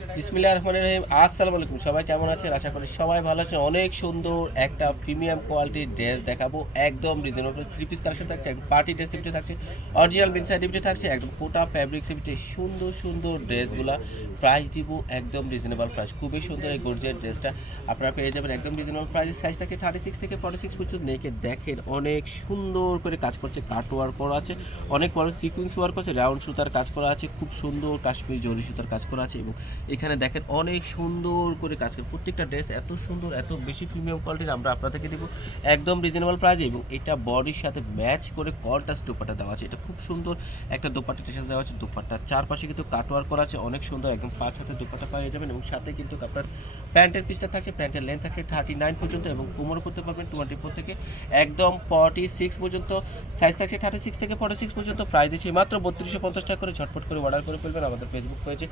বিসমিল্লাহির রহমানির রহিম। আসসালামু আলাইকুম, সবাই কেমন আছেন? আশা করি সবাই ভালো আছেন। অনেক সুন্দর একটা প্রিমিয়াম কোয়ালিটির ড্রেস দেখাবো, একদম রিজনেবল। থ্রি পিস কালেকশন থাকছে, একদম পার্টি ড্রেস ভিতরে থাকছে, অরিজিনাল মিনসাইড ভিতরে থাকছে, একদম কোটা ফ্যাব্রিক্সের ভিতরে সুন্দর সুন্দর ড্রেসগুলা। প্রাইস দিব একদম রিজনেবল প্রাইস। খুবই সুন্দর এই গর্জিয়াস ড্রেসটা আপনারা পেয়ে যাবেন একদম রিজনেবল প্রাইস। সাইজ থাকে 36 থেকে 46 পর্যন্ত। নেকে দেখেন অনেক সুন্দর করে কাজ করছে, কাট ওয়ার্ক করা আছে, অনেক বড় সিকুয়েন্স ওয়ার্ক আছে, রাউন্ড সুতার কাজ করা আছে, খুব সুন্দর কাশ্মীর জরি সুতার কাজ করা আছে, এবং এখানে দেখেন অনেক সুন্দর করে কাজ করে। প্রত্যেকটা ড্রেস এত সুন্দর, এত বেশি প্রিমিয়াম কোয়ালিটির আমরা আপনাদেরকে দেবো একদম রিজনেবল প্রাইসে। এবং এটা বডির সাথে ম্যাচ করে কলটাস দোপাট্টা দেওয়া আছে। এটা খুব সুন্দর একটা দোপাট্টার সাথে দেওয়া আছে। দোপাট্টার চারপাশে কিন্তু কাটওয়ার্ক করা আছে, অনেক সুন্দর, একদম 5 হাতে দোপাট্টা পেয়ে যাবেন। এবং সাথে কিন্তু আপনার প্যান্টের পিসটা থাকছে, প্যান্টের লেন্থ থাকছে 39 পর্যন্ত, এবং কোমরও করতে পারবেন 24 থেকে একদম 46 পর্যন্ত। সাইজ থাকছে 36 থেকে 46 পর্যন্ত। প্রাইস দিচ্ছি মাত্র 3250 টাকা করে। ঝটপট করে অর্ডার করে ফেলবেন। আমাদের ফেসবুক পেজে